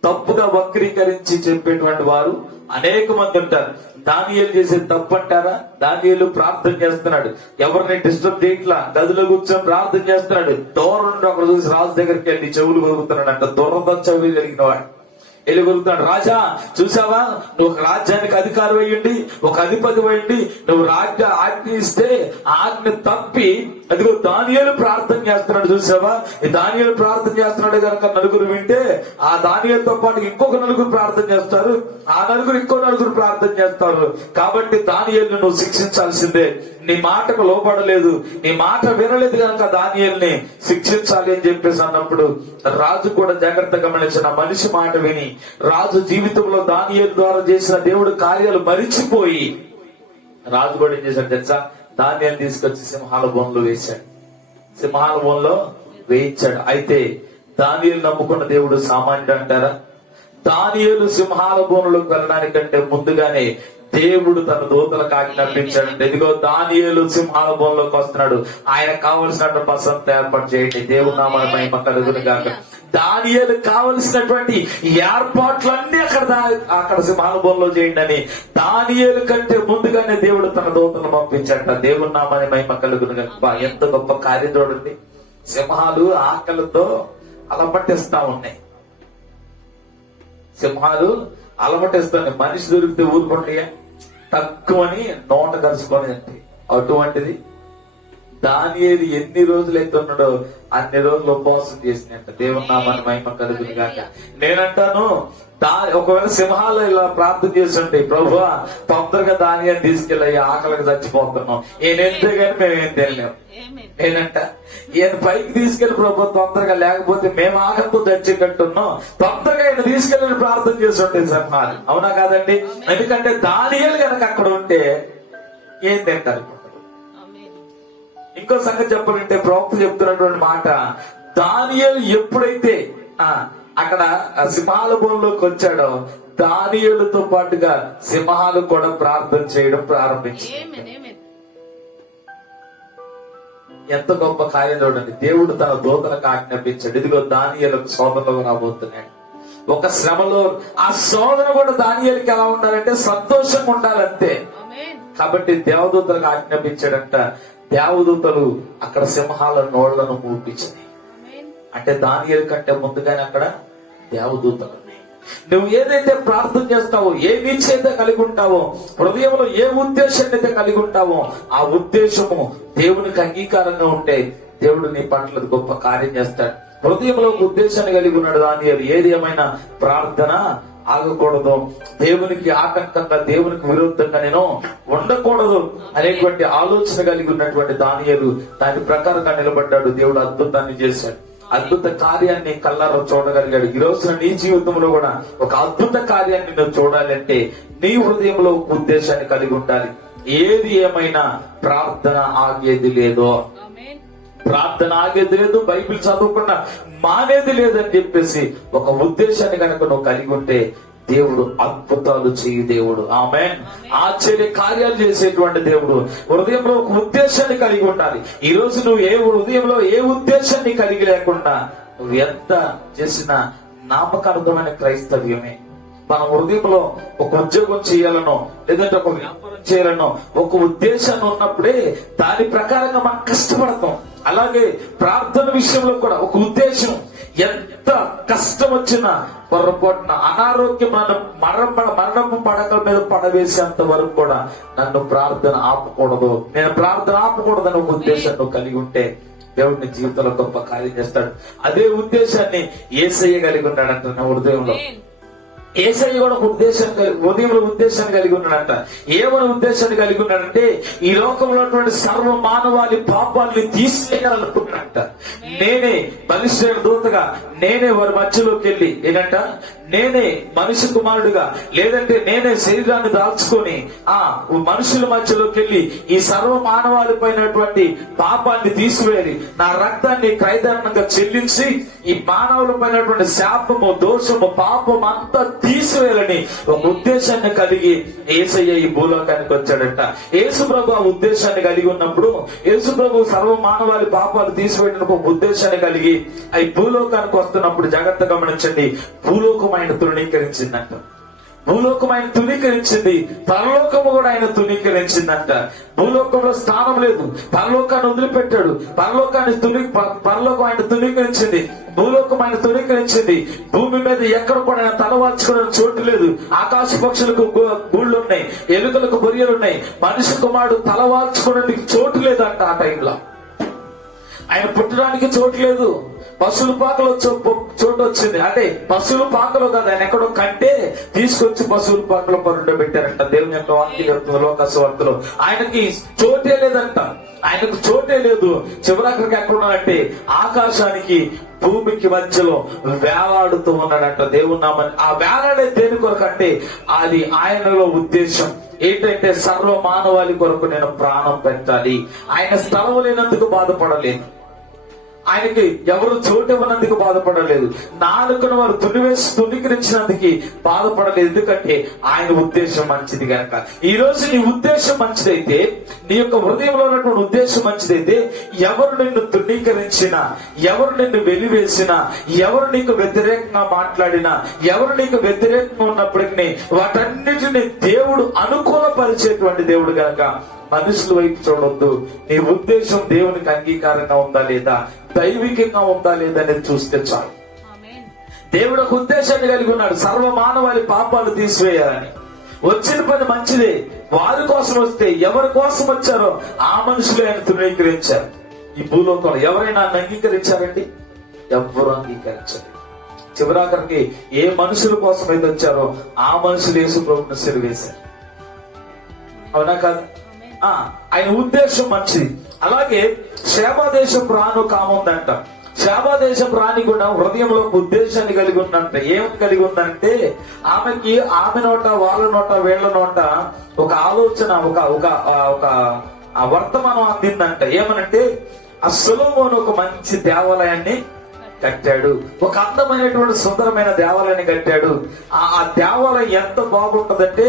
తప్పుగా వక్రీకరించి చెప్పేటువంటి వారు అనేక మంది ఉంటారు. దానియేలు చేసే తప్పు అంటారా? దానియేలు ప్రార్థన చేస్తున్నాడు, ఎవరిని డిస్టర్బ్ చేయట్లా, గదిలో కూర్చొని ప్రార్థన చేస్తున్నాడు. దూరం నుండి ఒకరు చూసి రాజు దగ్గరికి వెళ్ళి చెవులు కొరుకుతున్నాడు అంట. దూరంతో చెవులు కలిగిన వాడు వెళ్ళి కొరుకుతాడు. రాజా, చూసావా, నువ్వు ఒక రాజ్యానికి అధికారి అయ్యండి, ఒక అధిపతి అయ్యండి, నువ్వు ఆజ్ఞ ఇస్తే ఆజ్ఞ తప్పి అదిగో దానియేలు ప్రార్థన చేస్తున్నాడు. చూసావా, ఈ దానియేలు ప్రార్థన చేస్తున్నాడు కనుక నలుగురు వింటే ఆ దానియేలుతో పాటు ఇంకొక నలుగురు ప్రార్థన చేస్తారు, ఆ నలుగురు ఇంకో నలుగురు ప్రార్థన చేస్తారు. కాబట్టి దానియేలును నువ్వు శిక్షించాల్సిందే. నీ మాటకు లోపడలేదు, నీ మాట వినలేదు కనుక దానియేలుని శిక్షించాలి అని చెప్పేసి అన్నప్పుడు రాజు కూడా జాగ్రత్తగా గమనించిన మనిషి మాట విని రాజు జీవితంలో దానియేలు ద్వారా చేసిన దేవుడు కార్యాలు మరిచిపోయి రాజు కూడా ఏం చేశాడు తెలుసా? దానియేలు తీసుకొచ్చి సింహాల బోన్లో వేశాడు, సింహాల బోన్లో వేయించాడు. అయితే దానియేలు నమ్ముకున్న దేవుడు సామాన్యుడు అంటారా? దానియేలు సింహాల బోనులోకి వెళ్ళడానికంటే ముందుగానే దేవుడు తన దూతలకు ఆజ్ఞాపించాడు. ఇదిగో దానియేలు సింహాల బోన్లోకి వస్తున్నాడు, ఆయన కావలసినటువంటి పసంత ఏర్పాటు చేయండి. దేవుడు నామమున మహిమ కలుగును గాక. దానియేలు కావలసినటువంటి ఏర్పాట్లన్నీ అక్కడ సింహాల బోన్లో చేయండి అని దానియేలు కంటే ముందుగానే దేవుడు తన దూతలను పంపించాట. దేవుడు నామమున మహిమ కలుగును గాక. ఎంత గొప్ప కార్యం చూడండి. సింహాలు ఆకలితో అలమటిస్తా ఉన్నాయి, సింహాలు అలమటిస్తాయి. మనిషి దొరికితే ఊరుకుంటాయా? తక్కువని నోట కలుసుకొని అంటే అటువంటిది దానియేలు ఎన్ని రోజులు అయితే ఉన్నాడో అన్ని రోజులు ఉపవాసం చేసినట్ట. దేవుని నామాన్ని మహిమ కలుగును గాక. నేనంటాను, ఒకవేళ సింహాలు ఇలా ప్రార్థన చేస్తుంటే, ప్రభువా తొందరగా దానియేలు తీసుకెళ్ళి ఆకలికి చచ్చిపోతున్నాం, ఈయనంతే గాని మేమేం తెలియలేము. నేనంట, ఈయన పైకి తీసుకెళ్లి ప్రభు తొందరగా, లేకపోతే మేము ఆకలితో చచ్చేటట్టున్నాం, తొందరగా ఆయన తీసుకెళ్ళి ప్రార్థన చేస్తుంటే సింహాలు. అవునా కాదండి? ఎందుకంటే దానియేలు కనుక అక్కడ ఉంటే ఏం తింటారు? ఇంకో సంగతి చెప్పాలంటే ప్రవక్త చెప్తున్నటువంటి మాట, దానియేలు ఎప్పుడైతే అక్కడ సింహాల బోన్లోకి వచ్చాడో, దానియేలుతో పాటుగా సింహాలు కూడా ప్రార్థన చేయడం ప్రారంభించాయి. ఎంత గొప్ప కార్యం చూడండి. దేవుడు తన దూతలకు ఆజ్ఞాపించాడు, ఇదిగో దానియేలుకు శోధనలు రాబోతున్నాడు. ఒక శ్రమలో ఆ శోధన కూడా దానియేలుకి ఎలా ఉండాలంటే సంతోషంగా ఉండాలంతే. కాబట్టి దేవదూతలకు ఆజ్ఞాపించాడంట. దేవదూతలు అక్కడ సింహాల నోళ్లను మూపించింది. అంటే దానియేలు కంటే ముందుగానే అక్కడ దేవదూతలు. నువ్వు ఏదైతే ప్రార్థన చేస్తావో, ఏ నిశ్చయితే కలిగి ఉంటావో, హృదయంలో ఏ ఉద్దేశాన్ని అయితే కలిగి ఉంటావో, ఆ ఉద్దేశము దేవునికి అంగీకారంగా ఉంటే దేవుడు నీ పట్ల గొప్ప కార్యం చేస్తాడు. హృదయంలో ఒక ఉద్దేశాన్ని కలిగి ఉన్నాడు దానియేలు. ఏది ఏమైనా ప్రార్థన ఆగకూడదు, దేవునికి ఆటంకంగా, దేవునికి విరుద్ధంగా నేను ఉండకూడదు అనేటువంటి ఆలోచన కలిగి ఉన్నటువంటి దానియేలు దాని ప్రకారంగా నిలబడ్డాడు. దేవుడు అద్భుతాన్ని చేశాడు, అద్భుత కార్యాన్ని కళ్ళారా చూడగలిగాడు. ఈ రోజున నీ జీవితంలో కూడా ఒక అద్భుత కార్యాన్ని నువ్వు చూడాలంటే నీ హృదయంలో ఒక ఉద్దేశాన్ని కలిగి ఉండాలి. ఏది ఏమైనా ప్రార్థన ఆగేది లేదో, ప్రార్థన ఆగేది లేదు, బైబిల్ చదవకుండా మానేది లేదని చెప్పేసి ఒక ఉద్దేశాన్ని కనుక నువ్వు కలిగి ఉంటే దేవుడు అద్భుతాలు చేయు దేవుడు. ఆమేన్. ఆశ్చర్య కార్యాలు చేసేటువంటి దేవుడు. హృదయంలో ఒక ఉద్దేశాన్ని కలిగి ఉండాలి. ఈ రోజు నువ్వు హృదయంలో ఏ ఉద్దేశాన్ని కలిగి లేకుండా నువ్వు ఎంత చేసినా నామకార్థమైన క్రైస్తవ్యమే. మన హృదయంలో ఒక ఉద్యోగం చేయాలనో, లేదంటే ఒక వ్యాపారం చేయాలనో ఒక ఉద్దేశాన్ని ఉన్నప్పుడే దాని ప్రకారంగా మనం కష్టపడతాం. అలాగే ప్రార్థన విషయంలో కూడా ఒక ఉద్దేశం. ఎంత కష్టం వచ్చినా పొరపాటున అనారోగ్యం మరణపు పడకల మీద పడవేసేంత వరకు కూడా నన్ను ప్రార్థన ఆపకూడదు, నేను ప్రార్థన ఆపకూడదని ఒక ఉద్దేశాన్ని కలిగి ఉంటే దేవుడిని జీవితంలో గొప్ప కార్యం చేస్తాడు. అదే ఉద్దేశాన్ని యేసయ్య కలిగి ఉన్నాడంట నా హృదయంలో. యేసయ్య కూడా ఒక ఉదయంలో ఉద్దేశాన్ని కలిగి ఉన్నాడంట. ఏమైనా ఉద్దేశాన్ని కలిగి ఉన్నాడంటే ఈ లోకంలో ఉన్నటువంటి సర్వ మానవాళి పాపాలని తీసేయాలనుకున్నాడంట. నేనే బలిష్ఠ దూతగా, నేనే వారి మధ్యలోకి వెళ్ళి ఏంటంట, నేనే మనిషి కుమారుడిగా, లేదంటే నేనే శరీరాన్ని దాల్చుకొని మనుషుల మధ్యలోకి వెళ్ళి ఈ సర్వ మానవాళి పైనటువంటి పాపాన్ని తీసివేయాలి, నా రక్తాన్ని క్రయధనంగా చెల్లించి ఈ మానవుల పైనటువంటి శాపము, దోషము, పాపం అంతా తీసివేయాలని ఒక ఉద్దేశాన్ని కలిగి యేసయ్య ఈ భూలోకానికి వచ్చాడంట. యేసు ప్రభు ఆ ఉద్దేశాన్ని కలిగి ఉన్నప్పుడు, యేసు ప్రభు సర్వ మానవాళి పాపాలు తీసివేయడానికి ఒక ఉద్దేశాన్ని కలిగి ఈ భూలోకానికి వస్తున్నప్పుడు జాగ్రత్త గమనించండి, భూలోకం ఆయన తృణీకరించిందంట. భూలోకం ఆయన తునీకరించింది, పరలోకము కూడా ఆయన తునీకరించిందంట. భూలోకంలో స్థానం లేదు, పరలోకాన్ని వదిలిపెట్టాడు. పరలోకం ఆయన తునీకరించింది, భూలోకం ఆయన తునీకరించింది. భూమి మీద ఎక్కడ కూడా ఆయన తలవాల్చుకోవడానికి చోటు లేదు. ఆకాశ పక్షులకు గూళ్ళు ఉన్నాయి, ఎలుకలకు బొరియలు ఉన్నాయి. మనిషి కుమారుడు తలవాల్చుకోవడానికి చోటు లేదంట. ఆ టైంలో ఆయన పుట్టడానికి చోటు లేదు. పశువుల పాకలో చోటు వచ్చింది. అంటే పశువుల పాకలో కాదు, ఆయన ఎక్కడో కంటే తీసుకొచ్చి పశువుల పాకలో పరుండబెట్టారంట. దేవుని యొక్క వాక్యం చెప్తుంది లోకస్వార్తలో. ఆయనకి చోటే లేదంట, ఆయనకు చోటే లేదు. చివరికి ఎక్కడున్నాడంటే ఆకాశానికి భూమికి మధ్యలో వేలాడుతూ ఉన్నాడంట. దేవుని నామని ఆ వేలాడే దేని కొరకు అంటే అది ఆయనలో ఉద్దేశం ఏంటంటే సర్వ మానవాళి కొరకు నేను ప్రాణం పెట్టాలి. ఆయన స్థలం లేనందుకు బాధపడలేదు, ఆయనకి ఎవరు చోటు ఇవ్వనందుకు బాధపడలేదు, నాలుకను వారు తునికరించినందుకు బాధపడలేదు. ఎందుకంటే ఆయన ఉద్దేశం మంచిది కనుక. ఈ రోజు నీ ఉద్దేశం మంచిదైతే, నీ యొక్క హృదయంలో ఉన్నటువంటి ఉద్దేశం మంచిదైతే, ఎవరు నిన్ను తునీకరించినా, ఎవరు నిన్ను వెలివేసినా, ఎవరు నీకు వ్యతిరేకంగా మాట్లాడినా, ఎవరు నీకు వ్యతిరేకంగా ఉన్నప్పటికీ వాటన్నిటిని దేవుడు అనుకూలపరిచేటువంటి దేవుడు కనుక మనుషుల వైపు చూడొద్దు. నీ ఉద్దేశం దేవునికి అంగీకారంగా ఉందా లేదా, దైవికంగా ఉందా లేదా అనేది చూస్తే చాలు. దేవుడు ఒక ఉద్దేశాన్ని కలిగి ఉన్నాడు, సర్వ మానవాళి పాపాలు తీసివేయాలని. వచ్చిన పని మంచిదే, వారి కోసం వస్తే ఎవరి కోసం వచ్చారో ఆ మనుషులు ఆయన తృణీకరించారు. ఈ భూలోకంలో ఎవరైనా అంగీకరించారండి? ఎవ్వరూ అంగీకరించలేదు. చివరాఖరికి ఏ మనుషుల కోసం అయితే వచ్చారో ఆ మనుషులు యేసు ప్రభువును సిలువేశారు. అవునా కాదు? ఆయన ఉద్దేశం మంచిది. అలాగే శేబాదేశపు రాను కాముందంట. శేబాదేశపు రాణి కూడా హృదయంలో ఒక ఉద్దేశాన్ని కలిగి ఉందంట. ఏమని కలిగి ఉందంటే ఆమెకి ఆమె నోట, వాళ్ళ నోట, వీళ్ళ నోట ఒక ఆలోచన, ఒక వర్తమానం అందిందంట. ఏమనంటే ఆ సొలొమోను ఒక మంచి దేవాలయాన్ని కట్టాడు. ఒక అందమైనటువంటి సుందరమైన దేవాలయాన్ని కట్టాడు. ఆ దేవాలయం ఎంత బాగుంటదంటే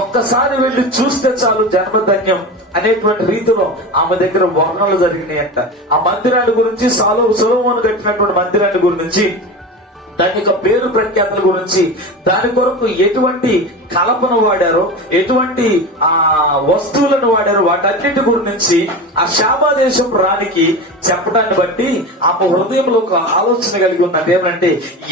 ఒక్కసారి వెళ్ళి చూస్తే చాలు జన్మధన్యం అనేటువంటి రీతిలో ఆమె దగ్గర వర్ణనలు జరిగినాయంట. ఆ మందిరాన్ని గురించి, సొలొమోను కట్టినటువంటి మందిరాన్ని గురించి, దాని యొక్క పేరు ప్రఖ్యాతుల గురించి, దాని కొరకు ఎటువంటి కలపను వాడారో, ఎటువంటి వస్తువులను వాడారో, వాటన్నిటి గురించి ఆ షాబా దేశపు రాణికి చెప్పడాన్ని బట్టి ఆమె హృదయంలో ఒక ఆలోచన కలిగి ఉన్నది. ఏమంటే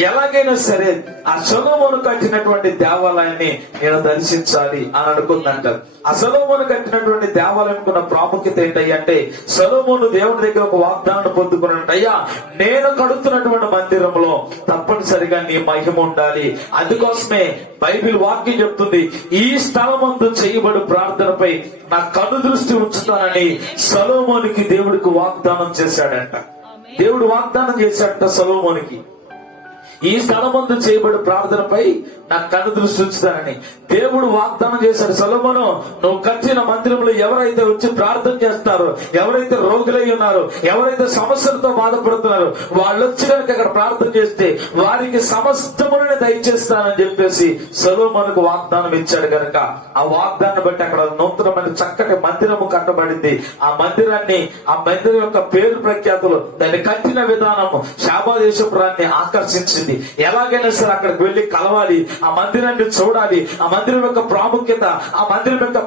ఎలాగైనా సరే ఆ సొలొమోను కట్టినటువంటి దేవాలయాన్ని నేను దర్శించాలి అని అనుకుందంట. ఆ సొలొమోను కట్టినటువంటి దేవాలయం ఉన్న ప్రాముఖ్యత ఏంటంటే, సొలొమోను దేవుని దగ్గర ఒక వాగ్దానం పొందుకున్నట్టు, అయ్యా నేను కడుతున్నటువంటి మందిరంలో తప్పనిసరిగా నీ మహిమ ఉండాలి. అందుకోసమే బైబిల్ వాక్యం చెప్తుంది, ఈ స్థలమందు చేయబడు ప్రార్థనపై నా కను దృష్టి ఉంచుతానని సొలొమోనుకి దేవుడికి వాగ్దానం చేశాడంట. దేవుడు వాగ్దానం చేశాడంట సొలొమోనుకి, ఈ స్థలమందు చేయబడి ప్రార్థనపై నా కన్ను దృష్టి ఉంచుతానని దేవుడు వాగ్దానం చేశాడు. సొలొమోను, నువ్వు కట్టిన మందిరంలో ఎవరైతే వచ్చి ప్రార్థన చేస్తారో, ఎవరైతే రోగులై ఉన్నారో, ఎవరైతే సమస్యలతో బాధపడుతున్నారో, వాళ్ళు వచ్చి కనుక అక్కడ ప్రార్థన చేస్తే వారికి సమస్తమును దయచేస్తానని చెప్పేసి సొలొమోనుకు వాగ్దానం ఇచ్చాడు. కనుక ఆ వాగ్దానం బట్టి అక్కడ నూతనమైన చక్కటి మందిరము కట్టబడింది. ఆ మందిరం యొక్క పేరు ప్రఖ్యాతులు, దాన్ని కట్టిన విధానము షాబా దేశపురాన్ని ఆకర్షించింది. ఎలాగైనా సరే అక్కడికి వెళ్లి కలవాలి, ఆ మందిరాన్ని చూడాలి, ఆ మందిరం యొక్క ప్రాముఖ్యత, ఆ మందిరం యొక్క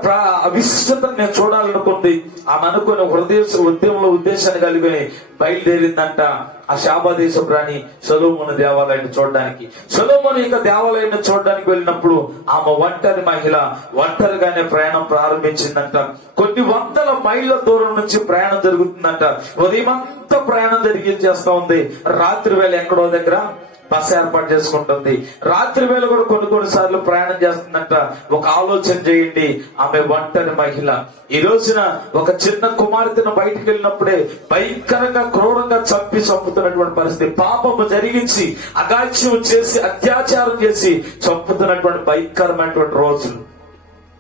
విశిష్టతను నేను చూడాలనుకుంది. ఆమె అనుకుని ఉద్యమంలో ఉద్దేశాన్ని కలిగి బయలుదేరిందంట ఆ షాబా దేశపు రాణి సొలొమోను దేవాలయాన్ని చూడడానికి. సొలొమోను యొక్క దేవాలయాన్ని చూడడానికి వెళ్ళినప్పుడు ఆమె ఒంటరి మహిళ ఒంటరిగానే ప్రయాణం ప్రారంభించిందంట. కొన్ని వందల మైళ్ళ దూరం నుంచి ప్రయాణం జరుగుతుందంట. ఉదయం అంతా ప్రయాణం చేస్తా ఉంది. రాత్రి వేళ ఎక్కడో దగ్గర బస్ ఏర్పాటు చేసుకుంటుంది. రాత్రి వేళ కూడా కొన్ని సార్లు ప్రయాణం చేస్తుందంట. ఒక ఆలోచన చేయండి, ఆమె ఒంటరి మహిళ. ఈ రోజున ఒక చిన్న కుమార్తెను బయటికి వెళ్ళినప్పుడే భయంకరంగా క్రూరంగా చంపుతున్నటువంటి పరిస్థితి, పాపము జరిగించి అగాత్యం చేసి అత్యాచారం చేసి చంపుతున్నటువంటి భయంకరమైనటువంటి రోజులు.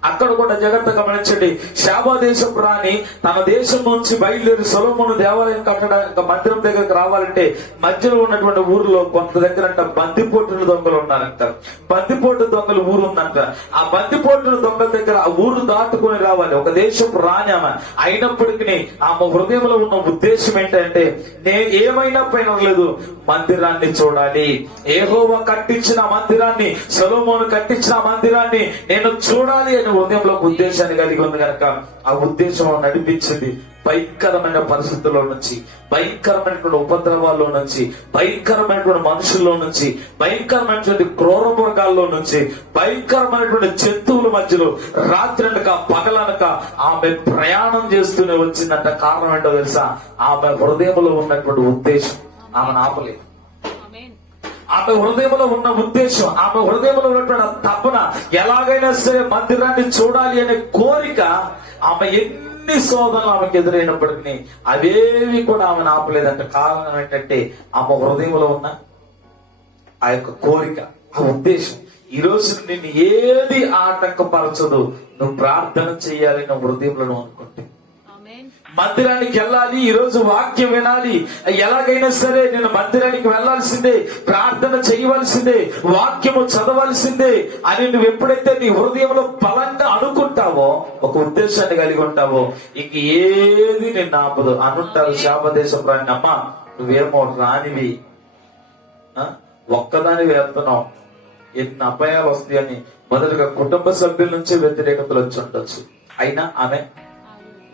అక్కడ కూడా జాగ్రత్త గమనించండి, షాబా దేశపు రాణి తన దేశం నుంచి బయలుదేరి సొలొమోను దేవాలయం కట్టడానికి మందిరం దగ్గరకు రావాలంటే మధ్యలో ఉన్నటువంటి ఊరిలో కొంత దగ్గర అంట బందిపోటుల దొంగలు ఉన్నారంట. బందిపోటు దొంగలు ఊరు ఉందంట. ఆ బందిపోటుల దొంగల దగ్గర ఆ ఊరు దాటుకుని రావాలి. ఒక దేశపు రాణి ఆమె అయినప్పటికీ ఆమె హృదయంలో ఉన్న ఉద్దేశం ఏంటంటే, నేను ఏమైనా పైన లేదు, మందిరాన్ని చూడాలి. యెహోవా కట్టించిన మందిరాన్ని, సొలొమోను కట్టించిన మందిరాన్ని నేను చూడాలి అని హృదయంలో ఉద్దేశాన్ని కలిగి ఉంది. కనుక ఆ ఉద్దేశం నడిపించింది. భయంకరమైన పరిస్థితుల్లో నుంచి, భయంకరమైనటువంటి ఉపద్రవాల్లో నుంచి, భయంకరమైనటువంటి మనుషుల్లో నుంచి, భయంకరమైనటువంటి క్రూర మృగాల్లో నుంచి, భయంకరమైనటువంటి జంతువుల మధ్యలో రాత్రి అనక పగలనక ఆమె ప్రయాణం చేస్తూనే వచ్చిందంట. కారణం ఏంటో తెలుసా? ఆమె హృదయంలో ఉన్నటువంటి ఉద్దేశం ఆమెను ఆపలేదు. ఆమె హృదయంలో ఉన్న ఉద్దేశం, ఆమె హృదయంలో ఉన్నటువంటి తపన, ఎలాగైనా సరే మందిరాన్ని చూడాలి అనే కోరిక, ఆమె ఎన్ని శోధనలు ఆమెకు ఎదురైనప్పటికీ అవేవి కూడా ఆమెను ఆపలేదంట. కారణం ఏంటంటే ఆమె హృదయంలో ఉన్న ఆ యొక్క కోరిక, ఆ ఉద్దేశం. ఈ రోజు నిన్ను ఏది ఆటంకపరచదు. నువ్వు ప్రార్థన చేయాలి నా హృదయంలో నువ్వు అనుకుంటే, మందిరానికి వెళ్ళాలి, ఈ రోజు వాక్యం వినాలి, ఎలాగైనా సరే నేను మందిరానికి వెళ్లాల్సిందే, ప్రార్థన చేయవలసిందే, వాక్యము చదవాల్సిందే అని నువ్వు ఎప్పుడైతే నీ హృదయంలో బలంగా అనుకుంటావో, ఒక ఉద్దేశాన్ని కలిగి ఉంటావో, ఇంక ఏది నిన్ను ఆపదు. అనుంటారు షాబా దేశపు రాణి, అమ్మ నువ్వేమో రానివి, ఒక్కదాని వెళ్తున్నావు, ఎన్ని అపాయాలు వస్తాయని మొదలుగా కుటుంబ సభ్యుల నుంచి వ్యతిరేకతలు వచ్చి ఉండొచ్చు. అయినా ఆమె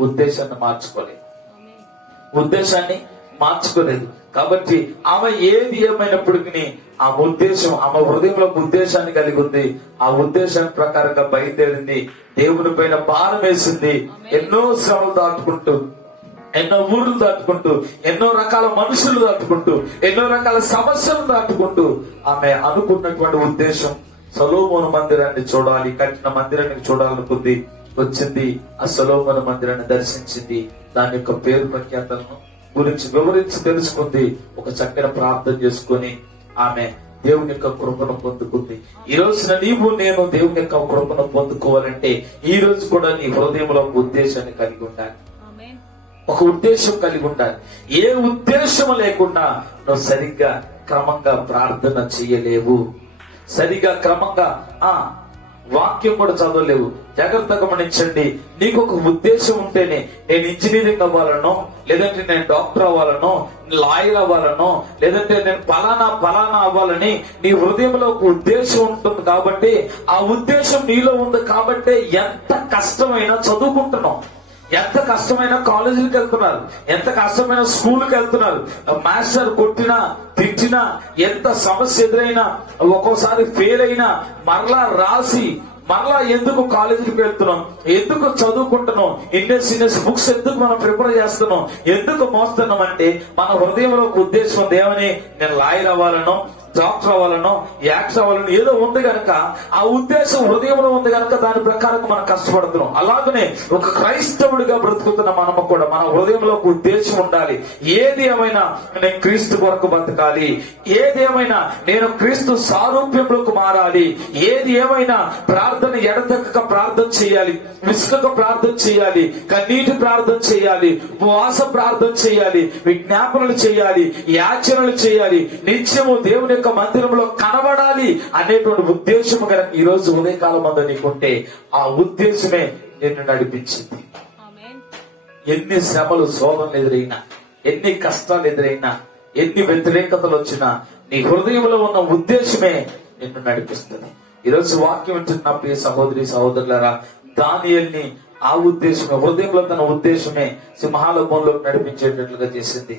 ఉద్దేశాన్ని మార్చుకోలేదు. కాబట్టి ఆమె ఏది ఏమైనప్పటికీ ఆ ఉద్దేశం, ఆమె హృదయంలో ఉద్దేశాన్ని కలిగి ఉంది. ఆ ఉద్దేశాన్ని ప్రకారంగా బయలుదేరింది. దేవుని పైన భారం వేసింది. ఎన్నో శ్రమలు దాటుకుంటూ, ఎన్నో ఊర్లు దాటుకుంటూ, ఎన్నో రకాల మనుషులు దాటుకుంటూ, ఎన్నో రకాల సమస్యలు దాటుకుంటూ ఆమె అనుకున్నటువంటి ఉద్దేశం సొలొమోను మందిరాన్ని చూడాలి, కట్టిన మందిరాన్ని చూడాలనుకుంది. వచ్చింది, ఆ సొలొమోను మందిరాన్ని దర్శించింది. దాని యొక్క పేరు ప్రఖ్యాతలను గురించి వివరించి తెలుసుకుంది. ఒక చక్కని ప్రార్థన చేసుకుని ఆమె దేవుని యొక్క కృపను పొందుకుంది. ఈ రోజున నీవు నేను దేవుని యొక్క కృపను పొందుకోవాలంటే ఈ రోజు కూడా నీ హృదయంలో ఉద్దేశాన్ని కలిగి ఉండాలి. ఒక ఉద్దేశం కలిగి ఉండాలి. ఏ ఉద్దేశం లేకుండా నువ్వు సరిగ్గా క్రమంగా ప్రార్థన చేయలేవు. సరిగా క్రమంగా వాక్యం కూడా చదవలేవు. జాగ్రత్తగా గమనించండి. నీకు ఒక ఉద్దేశం ఉంటేనే, నేను ఇంజనీరింగ్ అవ్వాలనో, లేదంటే నేను డాక్టర్ అవ్వాలనో, లాయర్ అవ్వాలనో, లేదంటే నేను ఫలానా అవ్వాలని నీ హృదయంలో ఒక ఉద్దేశం ఉంటుంది. కాబట్టి ఆ ఉద్దేశం నీలో ఉంది కాబట్టి ఎంత కష్టమైనా చదువుకుంటున్నావు, ఎంత కష్టమైన కాలేజీలకు వెళ్తున్నారు, ఎంత కష్టమైన స్కూల్కి వెళ్తున్నారు. మాస్టర్ కొట్టినా తిట్టినా, ఎంత సమస్య ఎదురైనా, ఒక్కోసారి ఫెయిల్ అయినా మరలా రాసి మరలా ఎందుకు కాలేజీకి వెళ్తున్నాం, ఎందుకు చదువుకుంటున్నాం, ఇన్నెస్ బుక్స్ ఎందుకు మనం ప్రిపేర్ చేస్తున్నాం, ఎందుకు మోస్తున్నాం అంటే మన హృదయంలో ఒక ఉద్దేశం ఉంది. ఏమని? నేను లాయర్ అవ్వాలనో, డాక్టర్ అవ్వాలనో, యాక్టర్ అవ్వాలనో ఏదో ఉంది కనుక, ఆ ఉద్దేశం హృదయంలో ఉంది కనుక దాని ప్రకారం మనం కష్టపడుతున్నాం. అలాగనే ఒక క్రైస్తవుడిగా బ్రతుకుతున్న మనము కూడా మన హృదయంలో ఒక ఉద్దేశం ఉండాలి. ఏది ఏమైనా నేను క్రీస్తు కొరకు బతకాలి, ఏది ఏమైనా నేను క్రీస్తు సారూప్యంలోకి మారాలి, ఏది ఏమైనా ప్రార్థన ఎడతెక్కక ప్రార్థన చేయాలి, విసుకక ప్రార్థన చేయాలి, కన్నీటి ప్రార్థన చేయాలి, ఉపవాస ప్రార్థన చేయాలి, విజ్ఞాపనలు చేయాలి, యాచనలు చేయాలి, నిత్యము దేవుని యొక్క మందిరంలో కనబడాలి అనేటువంటి ఉద్దేశం కనుక ఈ రోజు ఉదయకాలం మందు నీకుంటే ఆ ఉద్దేశమే నిన్ను నడిపించింది. ఎన్ని శ్రమలు శోధనలు ఎదురైనా, ఎన్ని కష్టాలు ఎదురైనా, ఎన్ని వ్యతిరేకతలు వచ్చినా నీ హృదయంలో ఉన్న ఉద్దేశమే నిన్ను నడిపిస్తుంది. ఈరోజు వాక్యం వింటున్న ప్రియ సహోదరి సహోదరులారా, దానియేలుని ఆ ఉద్దేశమే, హృదయంలో తన ఉద్దేశమే సింహాలలోకి నడిపించేటట్లుగా చేసింది.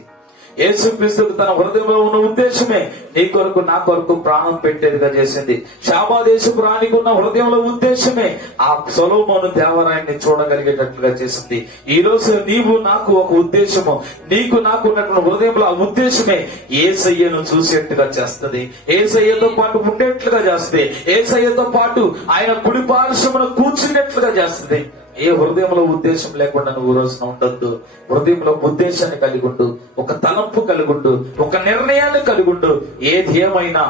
యేసుక్రీస్తుకు తన హృదయంలో ఉన్న ఉద్దేశమే నీ కొరకు నా కొరకు ప్రాణం పెట్టేదిగా చేసింది. శాబాదేశపు రాణికి ఉన్న హృదయంలో ఉద్దేశమే ఆ సొలొమోను దేవాలయాన్ని చూడగలిగేటట్లుగా చేసింది. ఈ రోజు నీవు నాకు ఒక ఉద్దేశము, నీకు నాకు ఉన్నటువంటి హృదయంలో ఆ ఉద్దేశమే యేసయ్యను చూసేట్టుగా చేస్తుంది, యేసయ్యతో పాటు ఉండేట్లుగా చేస్తుంది, యేసయ్యతో పాటు ఆయన కుడి పార్శ్వమున కూర్చున్నట్లుగా చేస్తుంది. ఏ హృదయంలో ఉద్దేశం లేకుండా నువ్వు రోజున ఉండొద్దు. హృదయంలో ఉద్దేశాన్ని కలిగి ఉండు, ఒక తలంపు కలిగి ఉండు, ఒక నిర్ణయాన్ని కలిగి ఉండు. ఏది ఏమైనా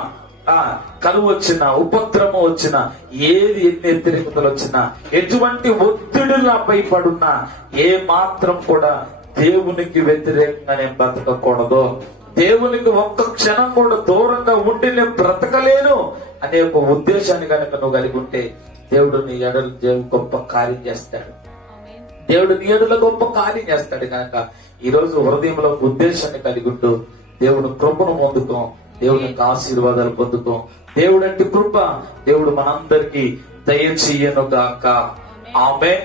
కరువు వచ్చినా, ఉపద్రవం వచ్చినా, ఏది ఎన్ని వ్యతిరేకతలు వచ్చినా, ఎటువంటి ఒత్తిడి నాపై పడున్నా ఏ మాత్రం కూడా దేవునికి వ్యతిరేకంగా నేను బ్రతకకూడదు, దేవునికి ఒక్క క్షణం కూడా దూరంగా ఉండి నేను బ్రతకలేను అనే ఒక ఉద్దేశాన్ని కనుక నువ్వు కలిగి ఉంటే దేవుడు నీ ఎడలు గొప్ప కార్యం చేస్తాడు. దేవుడు నీ ఎడల గొప్ప కార్యం చేస్తాడు. కనుక ఈ రోజు హృదయంలో ఉద్దేశాన్ని కలిగి ఉంటూ దేవుడు కృపను పొందుకో, దేవుని యొక్క ఆశీర్వాదాలు పొందుకో. దేవుడు అంటే కృప దేవుడు మనందరికీ దయచేయను గాక. ఆమేన్.